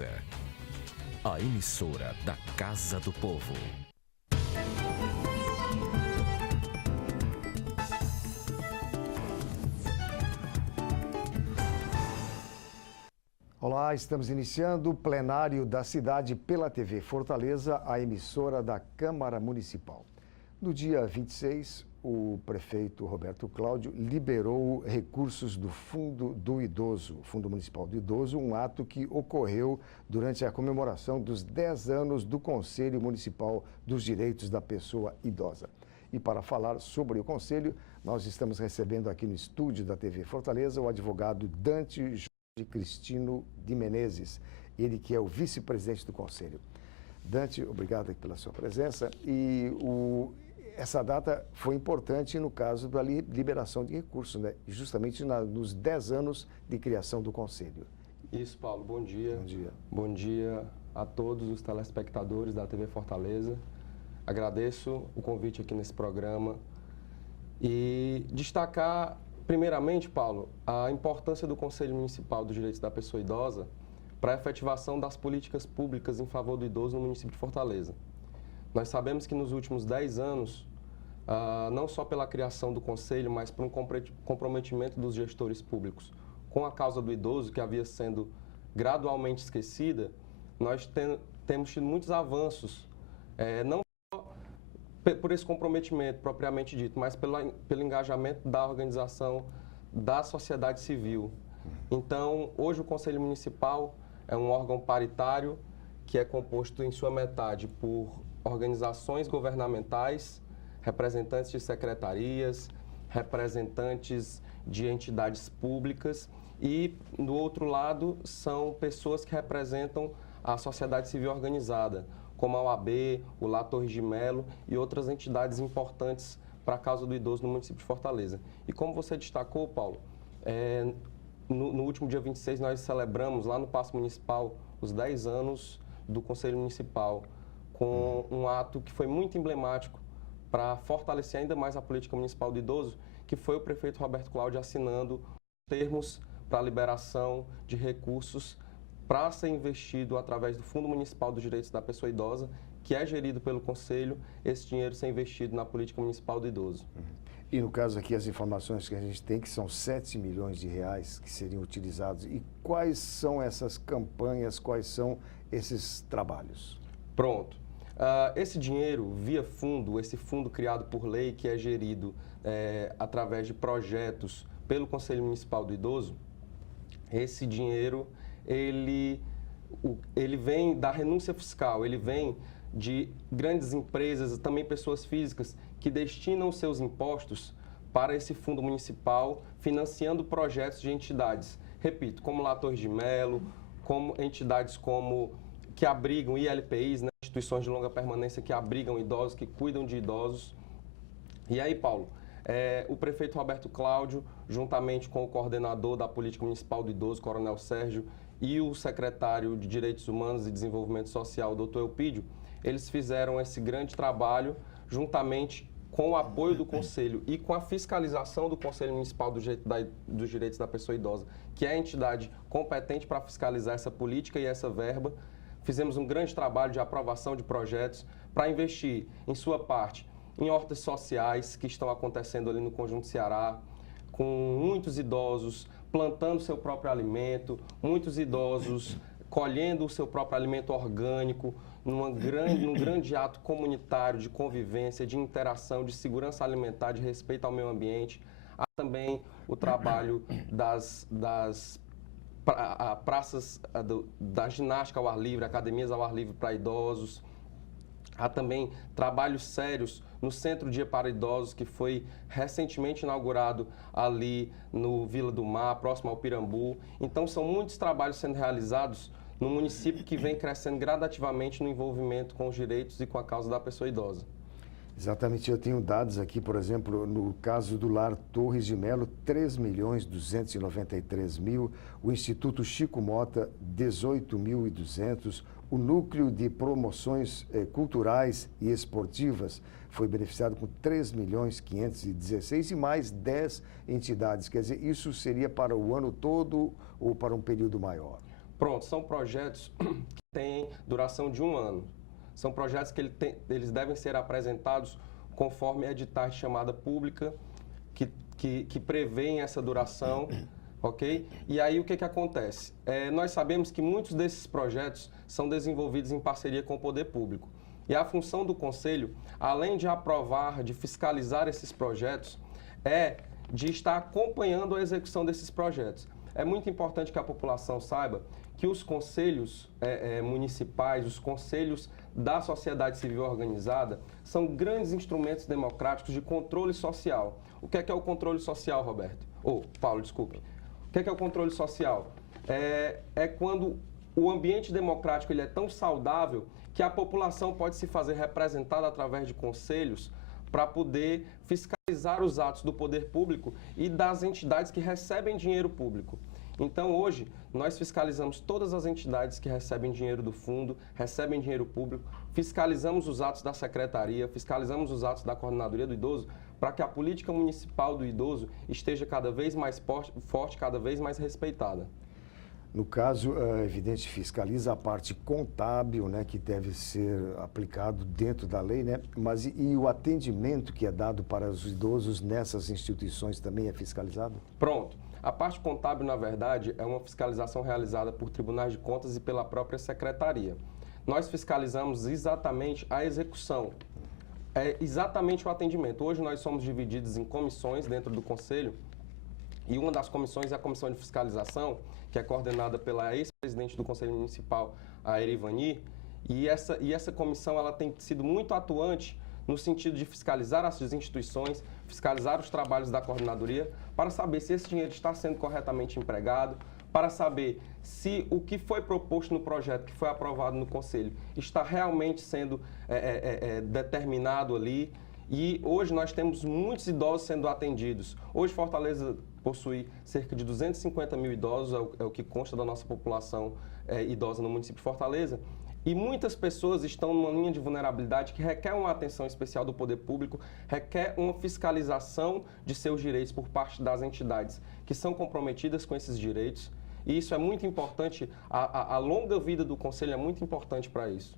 Aberta. A emissora da Casa do Povo. Olá, estamos iniciando o plenário da cidade pela TV Fortaleza, a emissora da Câmara Municipal. No dia 26, o prefeito Roberto Cláudio liberou recursos do Fundo do Idoso, Fundo Municipal do Idoso, um ato que ocorreu durante a comemoração dos 10 anos do Conselho Municipal dos Direitos da Pessoa Idosa. E para falar sobre o Conselho, nós estamos recebendo aqui no estúdio da TV Fortaleza o advogado Dante Jorge Cristino de Menezes, ele que é o vice-presidente do Conselho. Dante, obrigado pela sua presença. Essa data foi importante no caso da liberação de recursos, né? Justamente nos 10 anos de criação do Conselho. Isso, Paulo. Bom dia. Bom dia. Bom dia a todos os telespectadores da TV Fortaleza. Agradeço o convite aqui nesse programa e destacar, primeiramente, Paulo, a importância do Conselho Municipal dos Direitos da Pessoa Idosa para a efetivação das políticas públicas em favor do idoso no município de Fortaleza. Nós sabemos que nos últimos 10 anos, não só pela criação do Conselho, mas por um comprometimento dos gestores públicos com a causa do idoso, que havia sendo gradualmente esquecida, nós temos tido muitos avanços, não só por esse comprometimento propriamente dito, mas pelo engajamento da organização da sociedade civil. Então, hoje o Conselho Municipal é um órgão paritário que é composto em sua metade por organizações governamentais, representantes de secretarias, representantes de entidades públicas e, do outro lado, são pessoas que representam a sociedade civil organizada, como a OAB, o Lar Torres de Melo e outras entidades importantes para a causa do idoso no município de Fortaleza. E como você destacou, Paulo, no último dia 26 nós celebramos lá no Paço Municipal os 10 anos do Conselho Municipal, com um ato que foi muito emblemático para fortalecer ainda mais a política municipal do idoso, que foi o prefeito Roberto Cláudio assinando termos para a liberação de recursos para ser investido através do Fundo Municipal dos Direitos da Pessoa Idosa, que é gerido pelo Conselho, esse dinheiro ser investido na política municipal do idoso. E no caso aqui, as informações que a gente tem, que são 7 milhões de reais que seriam utilizados. E quais são essas campanhas, quais são esses trabalhos? Pronto. Esse dinheiro, via fundo, esse fundo criado por lei, que é gerido através de projetos pelo Conselho Municipal do Idoso, esse dinheiro, ele vem da renúncia fiscal, ele vem de grandes empresas, também pessoas físicas, que destinam seus impostos para esse fundo municipal, financiando projetos de entidades. Repito, como Lar Torres de Melo, como entidades que abrigam ILPIs, né, instituições de longa permanência que abrigam idosos, que cuidam de idosos. E aí, Paulo, o prefeito Roberto Cláudio, juntamente com o coordenador da Política Municipal do Idoso, Coronel Sérgio, e o secretário de Direitos Humanos e Desenvolvimento Social, doutor Elpidio, eles fizeram esse grande trabalho juntamente com o apoio do Conselho e com a fiscalização do Conselho Municipal dos Direitos da Pessoa Idosa, que é a entidade competente para fiscalizar essa política e essa verba. Fizemos um grande trabalho de aprovação de projetos para investir, em sua parte, em hortas sociais que estão acontecendo ali no Conjunto Ceará, com muitos idosos plantando seu próprio alimento, muitos idosos colhendo o seu próprio alimento orgânico, num grande ato comunitário de convivência, de interação, de segurança alimentar, de respeito ao meio ambiente. Há também o trabalho das praças da ginástica ao ar livre, academias ao ar livre para idosos. Há também trabalhos sérios no Centro Dia para Idosos, que foi recentemente inaugurado ali no Vila do Mar, próximo ao Pirambu. Então, são muitos trabalhos sendo realizados no município que vem crescendo gradativamente no envolvimento com os direitos e com a causa da pessoa idosa. Exatamente, eu tenho dados aqui, por exemplo, no caso do Lar Torres de Melo, 3.293.000, o Instituto Chico Mota, 18.200, o Núcleo de Promoções Culturais e Esportivas foi beneficiado com 3.516.000 e mais 10 entidades. Quer dizer, isso seria para o ano todo ou para um período maior? Pronto, são projetos que têm duração de 1 ano. São projetos que eles devem ser apresentados conforme editais de chamada pública que prevêem essa duração, ok? E aí o que acontece? Nós sabemos que muitos desses projetos são desenvolvidos em parceria com o poder público. E a função do Conselho, além de aprovar, de fiscalizar esses projetos, é de estar acompanhando a execução desses projetos. É muito importante que a população saiba que os conselhos municipais, os conselhos da sociedade civil organizada, são grandes instrumentos democráticos de controle social. O que é o controle social, Roberto? Paulo, desculpe. O que é o controle social? É quando o ambiente democrático ele é tão saudável que a população pode se fazer representada através de conselhos para poder fiscalizar os atos do poder público e das entidades que recebem dinheiro público. Então, hoje, nós fiscalizamos todas as entidades que recebem dinheiro do fundo, recebem dinheiro público, fiscalizamos os atos da secretaria, fiscalizamos os atos da coordenadoria do idoso, para que a política municipal do idoso esteja cada vez mais forte, cada vez mais respeitada. No caso, é evidente, fiscaliza a parte contábil, né, que deve ser aplicado dentro da lei, né? Mas e o atendimento que é dado para os idosos nessas instituições também é fiscalizado? Pronto. A parte contábil, na verdade, é uma fiscalização realizada por tribunais de contas e pela própria secretaria. Nós fiscalizamos exatamente a execução, exatamente o atendimento. Hoje nós somos divididos em comissões dentro do Conselho e uma das comissões é a Comissão de Fiscalização, que é coordenada pela ex-presidente do Conselho Municipal, a Erivani, e essa comissão ela tem sido muito atuante no sentido de fiscalizar as instituições, fiscalizar os trabalhos da coordenadoria, para saber se esse dinheiro está sendo corretamente empregado, para saber se o que foi proposto no projeto, que foi aprovado no Conselho, está realmente sendo determinado ali. E hoje nós temos muitos idosos sendo atendidos. Hoje Fortaleza possui cerca de 250 mil idosos, é o que consta da nossa população idosa no município de Fortaleza. E muitas pessoas estão numa linha de vulnerabilidade que requer uma atenção especial do poder público, requer uma fiscalização de seus direitos por parte das entidades que são comprometidas com esses direitos. E isso é muito importante, a longa vida do Conselho é muito importante para isso.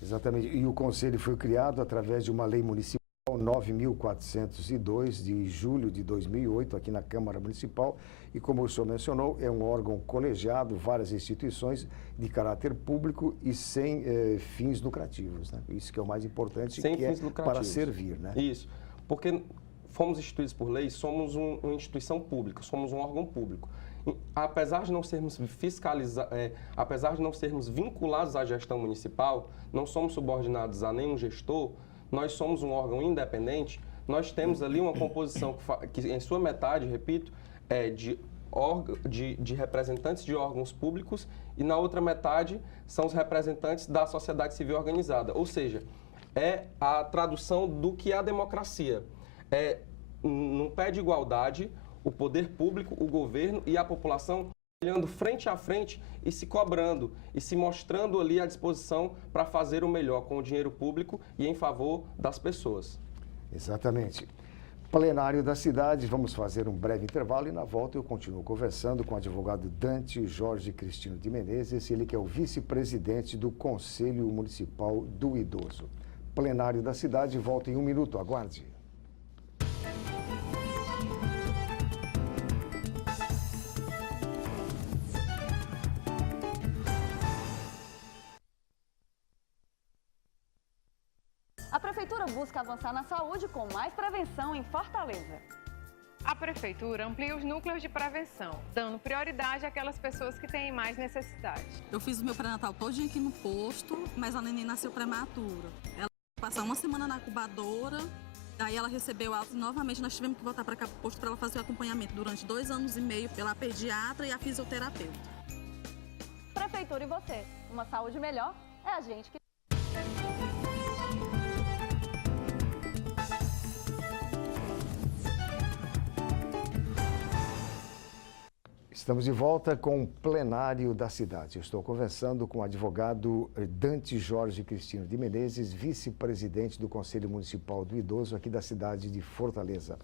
Exatamente. E o Conselho foi criado através de uma lei municipal 9.402, de julho de 2008, aqui na Câmara Municipal. E como o senhor mencionou, é um órgão colegiado, várias instituições de caráter público e sem fins lucrativos, né? Isso que é o mais importante, sem que fins é lucrativos. Para servir, né? Isso, porque fomos instituídos por lei, somos uma instituição pública, somos um órgão público. Apesar de não sermos apesar de não sermos vinculados à gestão municipal, não somos subordinados a nenhum gestor, nós somos um órgão independente, nós temos ali uma composição que em sua metade, repito, de representantes de órgãos públicos e na outra metade são os representantes da sociedade civil organizada. Ou seja, é a tradução do que é a democracia. Num pé de igualdade, o poder público, o governo e a população olhando frente a frente e se cobrando e se mostrando ali à disposição para fazer o melhor com o dinheiro público e em favor das pessoas. Exatamente. Plenário da cidade, vamos fazer um breve intervalo e na volta eu continuo conversando com o advogado Dante Jorge Cristino de Menezes, ele que é o vice-presidente do Conselho Municipal do Idoso. Plenário da cidade, volta em 1 minuto, aguarde. A Prefeitura busca avançar na saúde com mais prevenção em Fortaleza. A Prefeitura amplia os núcleos de prevenção, dando prioridade àquelas pessoas que têm mais necessidade. Eu fiz o meu pré-natal todinho aqui no posto, mas a neném nasceu prematura. Ela passou 1 semana na incubadora, daí ela recebeu alta e novamente nós tivemos que voltar para cá para o posto para ela fazer o acompanhamento durante 2 anos e meio pela pediatra e a fisioterapeuta. Prefeitura e você, uma saúde melhor é a gente que... Estamos de volta com o plenário da cidade. Eu estou conversando com o advogado Dante Jorge Cristino de Menezes, vice-presidente do Conselho Municipal do Idoso aqui da cidade de Fortaleza.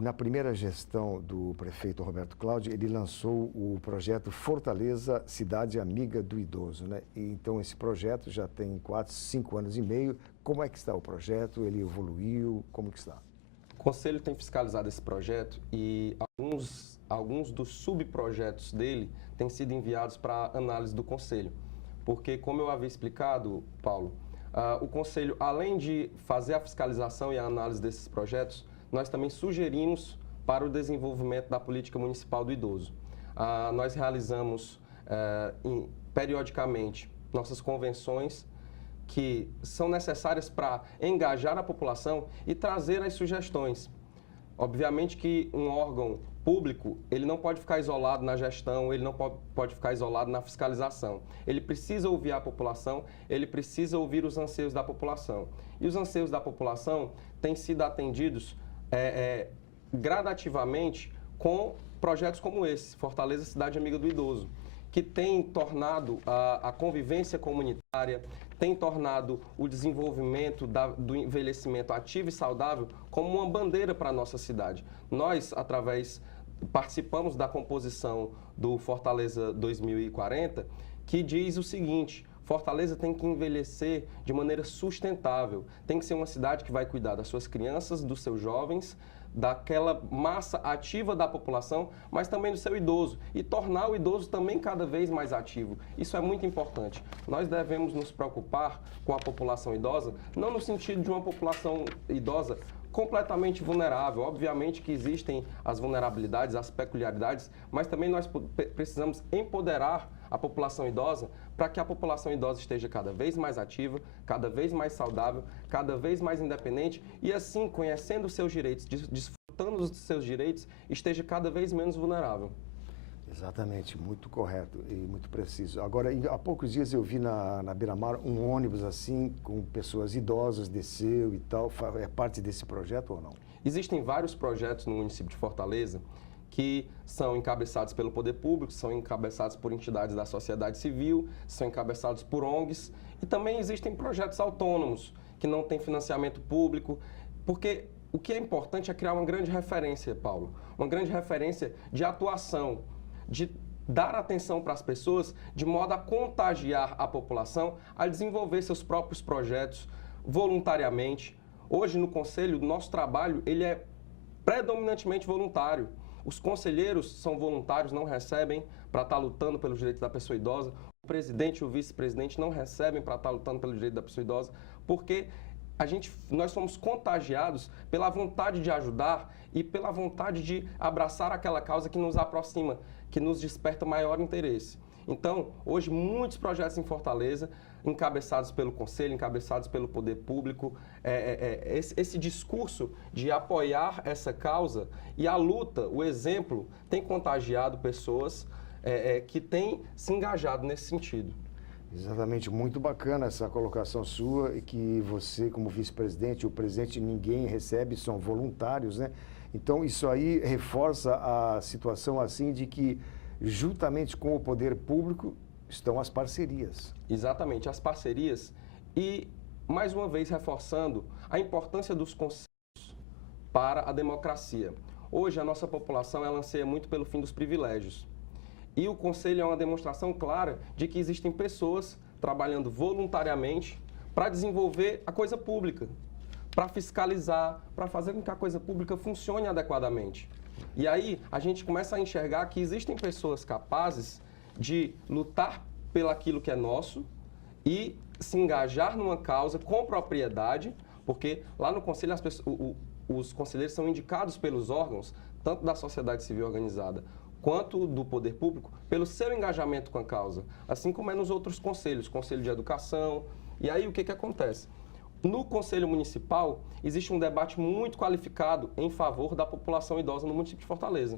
Na primeira gestão do prefeito Roberto Cláudio, ele lançou o projeto Fortaleza, Cidade Amiga do Idoso, né? E, então, esse projeto já tem 4, 5 anos e meio. Como é que está o projeto? Ele evoluiu? Como que está? O Conselho tem fiscalizado esse projeto e alguns dos subprojetos dele têm sido enviados para análise do Conselho. Porque, como eu havia explicado, Paulo, o Conselho, além de fazer a fiscalização e a análise desses projetos, nós também sugerimos para o desenvolvimento da política municipal do idoso. Nós realizamos periodicamente nossas convenções que são necessárias para engajar a população e trazer as sugestões. Obviamente que um órgão público, ele não pode ficar isolado na gestão, ele não pode ficar isolado na fiscalização. Ele precisa ouvir a população, ele precisa ouvir os anseios da população. E os anseios da população têm sido atendidos gradativamente com projetos como esse, Fortaleza Cidade Amiga do Idoso, que tem tornado a convivência comunitária, tem tornado o desenvolvimento do envelhecimento ativo e saudável como uma bandeira para a nossa cidade. Nós, participamos da composição do Fortaleza 2040, que diz o seguinte: Fortaleza tem que envelhecer de maneira sustentável, tem que ser uma cidade que vai cuidar das suas crianças, dos seus jovens, daquela massa ativa da população, mas também do seu idoso, e tornar o idoso também cada vez mais ativo. Isso é muito importante. Nós devemos nos preocupar com a população idosa, não no sentido de uma população idosa completamente vulnerável. Obviamente que existem as vulnerabilidades, as peculiaridades, mas também nós precisamos empoderar a população idosa para que a população idosa esteja cada vez mais ativa, cada vez mais saudável, cada vez mais independente e assim, conhecendo os seus direitos, desfrutando dos seus direitos, esteja cada vez menos vulnerável. Exatamente, muito correto e muito preciso. Agora, há poucos dias eu vi na Beira-Mar um ônibus assim, com pessoas idosas, desceu e tal. É parte desse projeto ou não? Existem vários projetos no município de Fortaleza que são encabeçados pelo poder público, são encabeçados por entidades da sociedade civil, são encabeçados por ONGs e também existem projetos autônomos que não têm financiamento público, porque o que é importante é criar uma grande referência, Paulo, uma grande referência de atuação, de dar atenção para as pessoas de modo a contagiar a população a desenvolver seus próprios projetos voluntariamente. Hoje no Conselho, o nosso trabalho ele é predominantemente voluntário. Os conselheiros são voluntários, não recebem para estar lutando pelos direitos da pessoa idosa. O presidente e o vice-presidente não recebem para estar lutando pelo direito da pessoa idosa, porque nós somos contagiados pela vontade de ajudar e pela vontade de abraçar aquela causa que nos aproxima, que nos desperta maior interesse. Então, hoje, muitos projetos em Fortaleza, encabeçados pelo Conselho, encabeçados pelo poder público, esse discurso de apoiar essa causa e a luta, o exemplo, tem contagiado pessoas que têm se engajado nesse sentido. Exatamente, muito bacana essa colocação sua e que você, como vice-presidente, o presidente, ninguém recebe, são voluntários, né? Então, isso aí reforça a situação assim de que, juntamente com o poder público, estão as parcerias. Exatamente, as parcerias e, mais uma vez, reforçando a importância dos conselhos para a democracia. Hoje, a nossa população ela anseia muito pelo fim dos privilégios. E o Conselho é uma demonstração clara de que existem pessoas trabalhando voluntariamente para desenvolver a coisa pública, para fiscalizar, para fazer com que a coisa pública funcione adequadamente. E aí a gente começa a enxergar que existem pessoas capazes de lutar pelo aquilo que é nosso e se engajar numa causa com propriedade, porque lá no Conselho os conselheiros são indicados pelos órgãos, tanto da sociedade civil organizada quanto do poder público, pelo seu engajamento com a causa, assim como é nos outros conselhos, Conselho de Educação. E aí o que acontece? No Conselho Municipal, existe um debate muito qualificado em favor da população idosa no município de Fortaleza.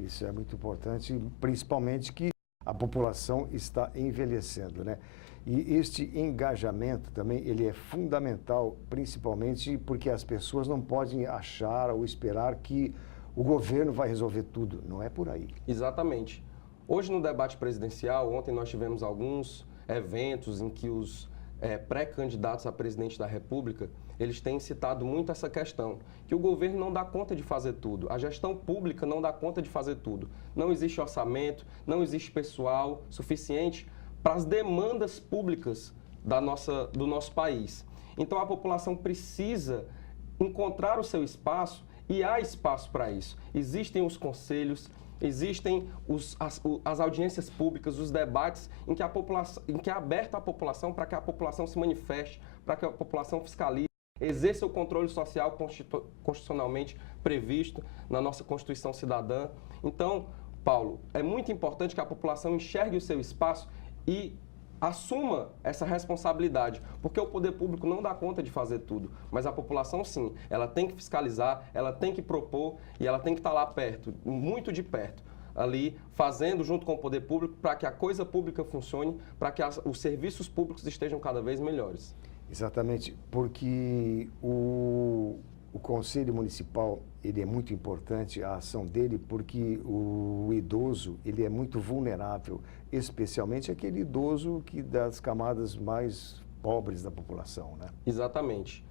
Isso é muito importante, principalmente que a população está envelhecendo, né? E este engajamento também, ele é fundamental, principalmente porque as pessoas não podem achar ou esperar que o governo vai resolver tudo, não é por aí. Exatamente. Hoje no debate presidencial, ontem nós tivemos alguns eventos em que os pré-candidatos a presidente da República eles têm citado muito essa questão, que o governo não dá conta de fazer tudo, a gestão pública não dá conta de fazer tudo. Não existe orçamento, não existe pessoal suficiente para as demandas públicas do nosso país. Então a população precisa encontrar o seu espaço e há espaço para isso. Existem os conselhos, existem as audiências públicas, os debates em que é aberto à população para que a população se manifeste, para que a população fiscalize, exerça o controle social constitucionalmente previsto na nossa Constituição Cidadã. Então, Paulo, é muito importante que a população enxergue o seu espaço e assuma essa responsabilidade, porque o poder público não dá conta de fazer tudo, mas a população sim, ela tem que fiscalizar, ela tem que propor e ela tem que estar lá perto, muito de perto, ali fazendo junto com o poder público para que a coisa pública funcione, para que os serviços públicos estejam cada vez melhores. Exatamente, porque o Conselho Municipal, ele é muito importante, a ação dele, porque o idoso, ele é muito vulnerável, especialmente aquele idoso das camadas mais pobres da população, né? Exatamente.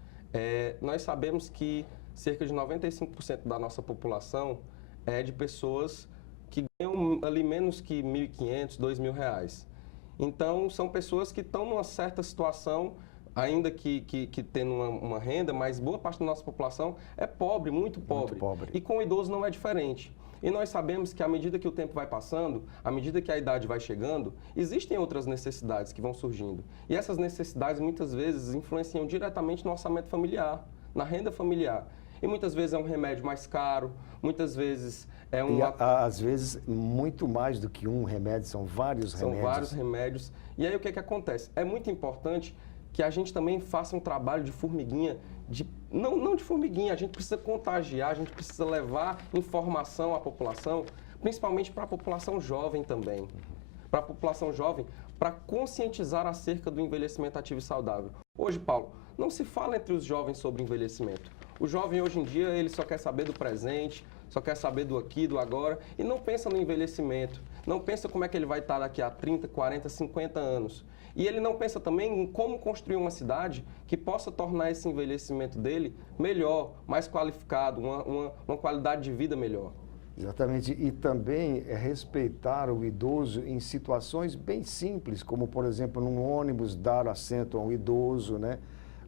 Nós sabemos que cerca de 95% da nossa população é de pessoas que ganham ali menos que R$ 1.500, R$ 2.000. Então, são pessoas que estão numa certa situação, ainda que tendo uma renda, mas boa parte da nossa população é pobre, muito pobre. Muito pobre. E com o idoso não é diferente. E nós sabemos que à medida que o tempo vai passando, à medida que a idade vai chegando, existem outras necessidades que vão surgindo. E essas necessidades muitas vezes influenciam diretamente no orçamento familiar, na renda familiar. E muitas vezes é um remédio mais caro, muitas vezes é um... E às vezes muito mais do que um remédio, são vários remédios. São vários remédios. E aí o que acontece? É muito importante que a gente também faça um trabalho de formiguinha, não de formiguinha, a gente precisa contagiar, a gente precisa levar informação à população, principalmente para a população jovem também. Para a população jovem, para conscientizar acerca do envelhecimento ativo e saudável. Hoje, Paulo, não se fala entre os jovens sobre envelhecimento. O jovem hoje em dia, ele só quer saber do presente, só quer saber do aqui, do agora, e não pensa no envelhecimento, não pensa como é que ele vai estar daqui a 30, 40, 50 anos. E ele não pensa também em como construir uma cidade que possa tornar esse envelhecimento dele melhor, mais qualificado, uma qualidade de vida melhor. Exatamente, e também respeitar o idoso em situações bem simples, como, por exemplo, num ônibus dar assento a um idoso, né?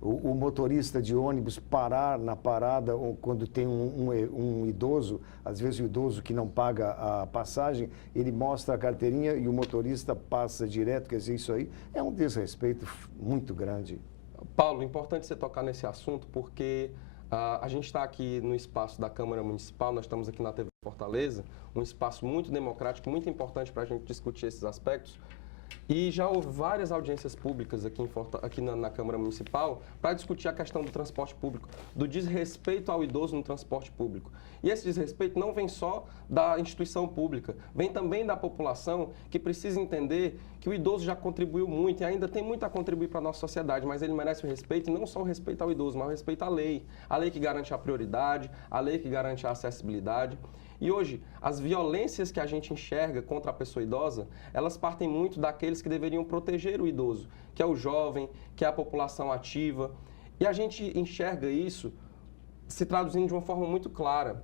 O motorista de ônibus parar na parada quando tem um idoso, às vezes o idoso que não paga a passagem, ele mostra a carteirinha e o motorista passa direto, quer dizer, isso aí é um desrespeito muito grande. Paulo, é importante você tocar nesse assunto porque a gente está aqui no espaço da Câmara Municipal, nós estamos aqui na TV Fortaleza, um espaço muito democrático, muito importante para a gente discutir esses aspectos. E já houve várias audiências públicas aqui na Câmara Municipal para discutir a questão do transporte público, do desrespeito ao idoso no transporte público. E esse desrespeito não vem só da instituição pública, vem também da população que precisa entender que o idoso já contribuiu muito e ainda tem muito a contribuir para a nossa sociedade, mas ele merece o respeito, e não só o respeito ao idoso, mas o respeito à lei. A lei que garante a prioridade, a lei que garante a acessibilidade. E hoje, as violências que a gente enxerga contra a pessoa idosa, elas partem muito daqueles que deveriam proteger o idoso, que é o jovem, que é a população ativa. E a gente enxerga isso se traduzindo de uma forma muito clara.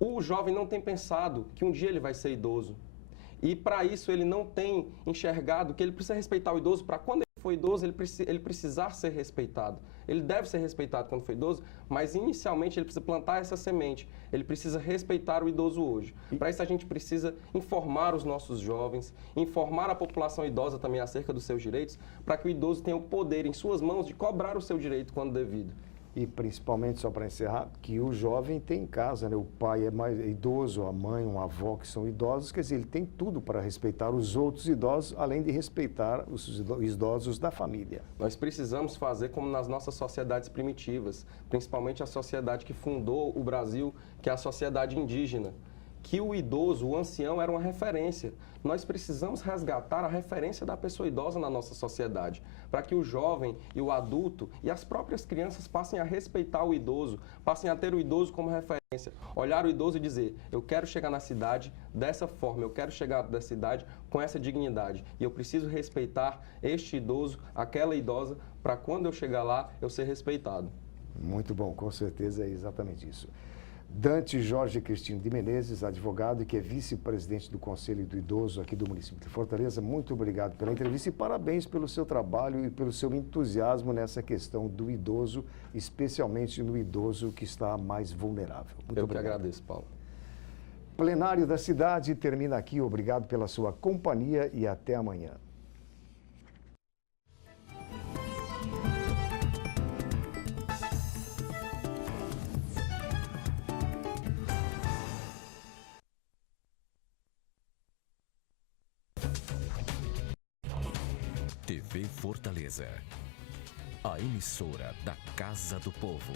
O jovem não tem pensado que um dia ele vai ser idoso. E para isso ele não tem enxergado que ele precisa respeitar o idoso para quando ele for idoso, ele precisar ser respeitado. Ele deve ser respeitado quando for idoso, mas inicialmente ele precisa plantar essa semente. Ele precisa respeitar o idoso hoje. Para isso a gente precisa informar os nossos jovens, informar a população idosa também acerca dos seus direitos, para que o idoso tenha o poder em suas mãos de cobrar o seu direito quando devido. E principalmente, só para encerrar, que o jovem tem em casa, né? O pai é mais idoso, a mãe, uma avó que são idosos, quer dizer, ele tem tudo para respeitar os outros idosos, além de respeitar os idosos da família. Nós precisamos fazer como nas nossas sociedades primitivas, principalmente a sociedade que fundou o Brasil, que é a sociedade indígena, que o idoso, o ancião, era uma referência. Nós precisamos resgatar a referência da pessoa idosa na nossa sociedade, para que o jovem e o adulto e as próprias crianças passem a respeitar o idoso, passem a ter o idoso como referência, olhar o idoso e dizer, eu quero chegar na cidade dessa forma, eu quero chegar da cidade com essa dignidade, e eu preciso respeitar este idoso, aquela idosa, para quando eu chegar lá, eu ser respeitado. Muito bom, com certeza é exatamente isso. Dante Jorge Cristino de Menezes, advogado e que é vice-presidente do Conselho do Idoso aqui do município de Fortaleza, muito obrigado pela entrevista e parabéns pelo seu trabalho e pelo seu entusiasmo nessa questão do idoso, especialmente no idoso que está mais vulnerável. Muito Eu obrigado. que agradeço, Paulo. Plenário da Cidade termina aqui. Obrigado pela sua companhia e até amanhã. TV Fortaleza, a emissora da Casa do Povo.